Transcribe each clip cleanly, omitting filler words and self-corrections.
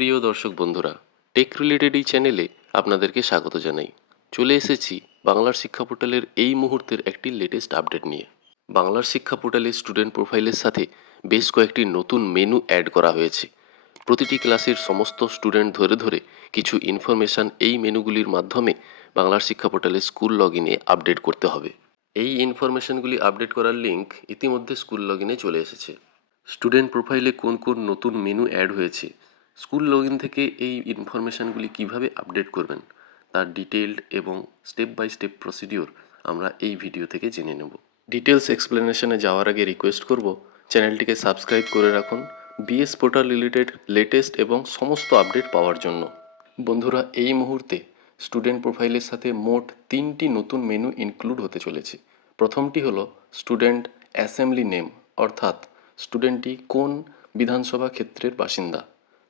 প্রিয় দর্শক বন্ধুরা, টেক রিলেটেড এই চ্যানেলে আপনাদেরকে স্বাগত জানাই। চলে এসেছি বাংলার শিক্ষা পোর্টালের এই মুহূর্তের একটি লেটেস্ট আপডেট নিয়ে। বাংলার শিক্ষা পোর্টালে স্টুডেন্ট প্রোফাইলের সাথে বেশ কয়েকটি নতুন মেনু অ্যাড করা হয়েছে। প্রতিটি ক্লাসের সমস্ত স্টুডেন্ট ধরে ধরে কিছু ইনফরমেশন এই মেনুগুলির মাধ্যমে বাংলার শিক্ষা পোর্টালে স্কুল লগ ইনে আপডেট করতে হবে। এই ইনফরমেশনগুলি আপডেট করার লিঙ্ক ইতিমধ্যে স্কুল লগ ইনে চলে এসেছে। স্টুডেন্ট প্রোফাইলে কোন কোন নতুন মেনু অ্যাড হয়েছে, স্কুল লগ ইন থেকে এই ইনফরমেশানগুলি কিভাবে আপডেট করবেন, তার ডিটেইলড এবং স্টেপ বাই স্টেপ প্রসিডিওর আমরা এই ভিডিও থেকে জেনে নেব। ডিটেলস এক্সপ্লেনেশনে যাওয়ার আগে রিকোয়েস্ট করব, চ্যানেলটিকে সাবস্ক্রাইব করে রাখুন বিএস পোর্টাল রিলেটেড লেটেস্ট এবং সমস্ত আপডেট পাওয়ার জন্য। বন্ধুরা, এই মুহূর্তে স্টুডেন্ট প্রোফাইলের সাথে মোট 3টি নতুন মেনু ইনক্লুড হতে চলেছে। প্রথমটি হলো স্টুডেন্ট অ্যাসেম্বলি নেম, অর্থাৎ স্টুডেন্টটি কোন বিধানসভা ক্ষেত্রের বাসিন্দা।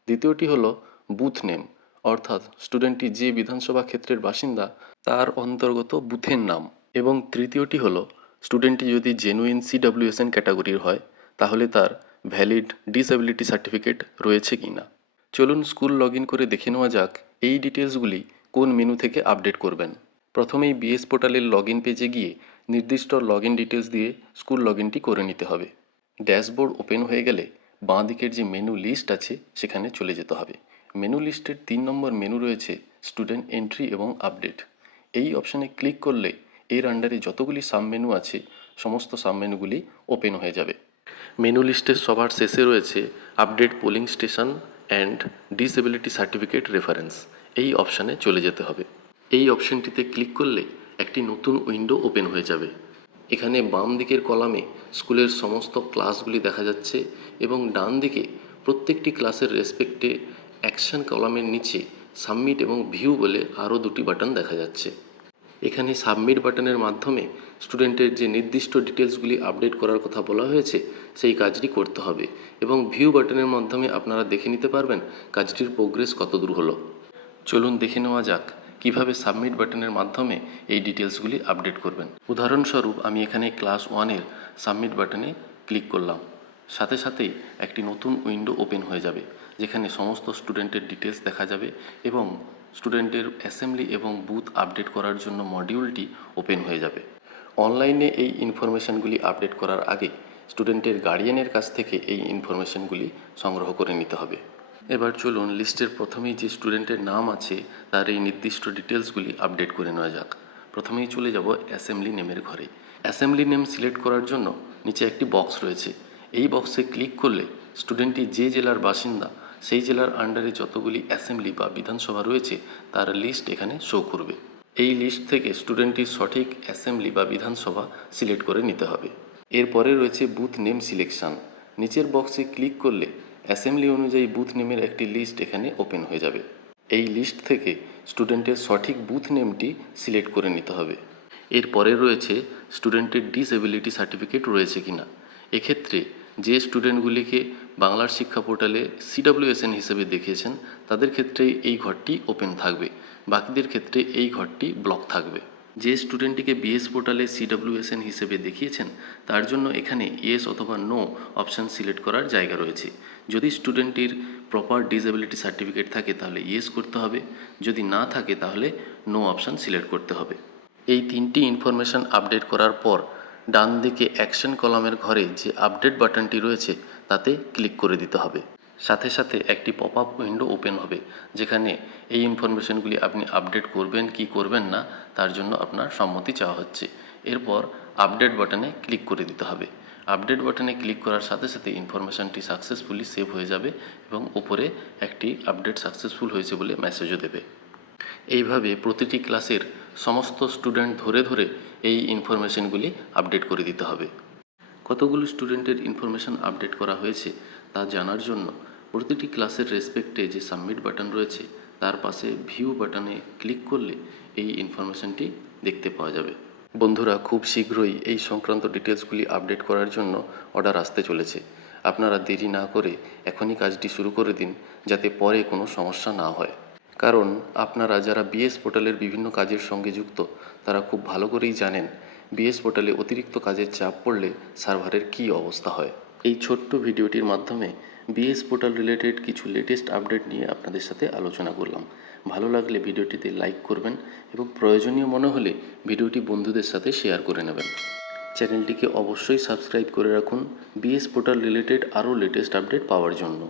দ্বিতীয়টি হলো বুথ নেম, অর্থাৎ স্টুডেন্টটি যে বিধানসভা ক্ষেত্রের বাসিন্দা তার অন্তর্গত বুথের নাম। এবং তৃতীয়টি হলো স্টুডেন্টটি যদি জেনুইন সিডাব্লিউএসএন ক্যাটাগরির হয় তাহলে তার ভ্যালিড ডিসএবিলিটি সার্টিফিকেট রয়েছে কি না। চলুন স্কুল লগ ইন করে দেখে নেওয়া যাক এই ডিটেলসগুলি কোন মেনু থেকে আপডেট করবেন। প্রথমেই বিএস পোর্টালের লগ ইন পেজে গিয়ে নির্দিষ্ট লগ ইন ডিটেলস দিয়ে স্কুল লগ ইনটি করে নিতে হবে। ড্যাশবোর্ড ওপেন হয়ে গেলে বাঁ দিকের যে মেনু লিস্ট আছে সেখানে চলে যেতে হবে। মেনু লিস্টের 3 নম্বর মেনু রয়েছে স্টুডেন্ট এন্ট্রি এবং আপডেট। এই অপশানে ক্লিক করলে এর আন্ডারে যতগুলি সাব মেনু আছে সমস্ত সাব মেনুগুলি ওপেন হয়ে যাবে। মেনু লিস্টের সবার শেষে রয়েছে update polling station and disability certificate reference. এই অপশানে চলে যেতে হবে। এই অপশানটিতে ক্লিক করলে একটি নতুন উইন্ডো ওপেন হয়ে যাবে। এখানে বাম দিকের কলামে স্কুলের সমস্ত ক্লাসগুলি দেখা যাচ্ছে এবং ডান দিকে প্রত্যেকটি ক্লাসের রেসপেক্টে অ্যাকশন কলামের নিচে সাবমিট এবং ভিউ বলে আরও 2টি বাটন দেখা যাচ্ছে। এখানে সাবমিট বাটনের মাধ্যমে স্টুডেন্টের যে নির্দিষ্ট ডিটেলসগুলি আপডেট করার কথা বলা হয়েছে সেই কাজটি করতে হবে এবং ভিউ বাটনের মাধ্যমে আপনারা দেখে নিতে পারবেন কাজটির প্রোগ্রেস কত দূর হলো। চলুন দেখে নেওয়া যাক কিভাবে সাবমিট বাটনের মাধ্যমে এই ডিটেলসগুলি আপডেট করবেন। উদাহরণস্বরূপ আমি এখানে ক্লাস 1-এর সাবমিট বাটনে ক্লিক করলাম। সাথে সাথেই একটি নতুন উইন্ডো ওপেন হয়ে যাবে যেখানে সমস্ত স্টুডেন্টের ডিটেলস দেখা যাবে এবং স্টুডেন্টের অ্যাসেম্বলি এবং বুথ আপডেট করার জন্য মডিউলটি ওপেন হয়ে যাবে। অনলাইনে এই ইনফরমেশানগুলি আপডেট করার আগে স্টুডেন্টের গার্ডিয়ানের কাছ থেকে এই ইনফরমেশানগুলি সংগ্রহ করে নিতে হবে। এবার চলুন লিস্টের প্রথমেই যে স্টুডেন্টের নাম আছে তার এই নির্দিষ্ট ডিটেলসগুলি আপডেট করে নেওয়া যাক। প্রথমেই চলে যাব অ্যাসেম্বলি নেমের ঘরে। অ্যাসেম্বলি নেম সিলেক্ট করার জন্য নিচে একটি বক্স রয়েছে। এই বক্সে ক্লিক করলে স্টুডেন্টটি যে জেলার বাসিন্দা সেই জেলার আন্ডারে যতগুলি অ্যাসেম্বলি বা বিধানসভা রয়েছে তার লিস্ট এখানে শো করবে। এই লিস্ট থেকে স্টুডেন্টটির সঠিক অ্যাসেম্বলি বা বিধানসভা সিলেক্ট করে নিতে হবে। এরপরে রয়েছে বুথ নেম সিলেকশান। নিচের বক্সে ক্লিক করলে অ্যাসেম্বলি অনুযায়ী বুথ নেমের একটি লিস্ট এখানে ওপেন হয়ে যাবে। এই লিস্ট থেকে স্টুডেন্টের সঠিক বুথ নেমটি সিলেক্ট করে নিতে হবে। এরপরে রয়েছে স্টুডেন্টের ডিসএবিলিটি সার্টিফিকেট রয়েছে কিনা। এক্ষেত্রে যে স্টুডেন্টগুলিকে বাংলার শিক্ষা পোর্টালে সিডাব্লিউএসএন হিসেবে দেখিয়েছেন তাদের ক্ষেত্রেই এই ঘরটি ওপেন থাকবে, বাকিদের ক্ষেত্রে এই ঘরটি ব্লক থাকবে। যে স্টুডেন্টটিকে বিএস পোর্টালে সিডাব্লিউএসএন হিসেবে দেখিয়েছেন তার জন্য এখানে ইয়েস অথবা নো অপশান সিলেক্ট করার জায়গা রয়েছে। যদি স্টুডেন্টটির প্রপার ডিসএবিলিটি সার্টিফিকেট থাকে তাহলে ইয়েস করতে হবে, যদি না থাকে তাহলে নো অপশান সিলেক্ট করতে হবে। এই 3টি ইনফরমেশান আপডেট করার পর ডান দিকে অ্যাকশন কলামের ঘরে যে আপডেট বাটনটি রয়েছে তাতে ক্লিক করে দিতে হবে। সাথে সাথে একটি পপ আপ উইন্ডো ওপেন হবে যেখানে এই ইনফরমেশানগুলি আপনি আপডেট করবেন কি করবেন না তার জন্য আপনার সম্মতি চাওয়া হচ্ছে। এরপর আপডেট বাটনে ক্লিক করে দিতে হবে। আপডেট বাটনে ক্লিক করার সাথে সাথে ইনফরমেশানটি সাকসেসফুলি সেভ হয়ে যাবে এবং উপরে একটি আপডেট সাকসেসফুল হয়েছে বলে মেসেজও দেবে। এইভাবে প্রতিটি ক্লাসের সমস্ত স্টুডেন্ট ধরে ধরে এই ইনফরমেশানগুলি আপডেট করে দিতে হবে। কতগুলো স্টুডেন্টের ইনফরমেশান আপডেট করা হয়েছে তা জানার জন্য প্রতিটি ক্লাসের রেসপেক্টে যে সাবমিট বাটন রয়েছে তার পাশে ভিউ বাটনে ক্লিক করলে এই ইনফরমেশানটি দেখতে পাওয়া যাবে। বন্ধুরা, খুব শীঘ্রই এই সংক্রান্ত ডিটেলসগুলি আপডেট করার জন্য অর্ডার আসতে চলেছে। আপনারা দেরি না করে এখনই কাজটি শুরু করে দিন যাতে পরে কোনো সমস্যা না হয়। কারণ আপনারা যারা বিএস পোর্টালের বিভিন্ন কাজের সঙ্গে যুক্ত তারা খুব ভালো করেই জানেন বিএস পোর্টালে অতিরিক্ত কাজের চাপ পড়লে সার্ভারের কী অবস্থা হয়। এই ছোট্ট ভিডিওটির মাধ্যমে বিএস পোর্টাল রিলেটেড কিছু লেটেস্ট আপডেট নিয়ে আপনাদের সাথে আলোচনা করলাম। ভালো লাগলে ভিডিওটিতে লাইক করবেন এবং প্রয়োজনীয় মনে হলে ভিডিওটি বন্ধুদের সাথে শেয়ার করে নেবেন। চ্যানেলটিকে অবশ্যই সাবস্ক্রাইব করে রাখুন বিএস পোর্টাল রিলেটেড আরও লেটেস্ট আপডেট পাওয়ার জন্য।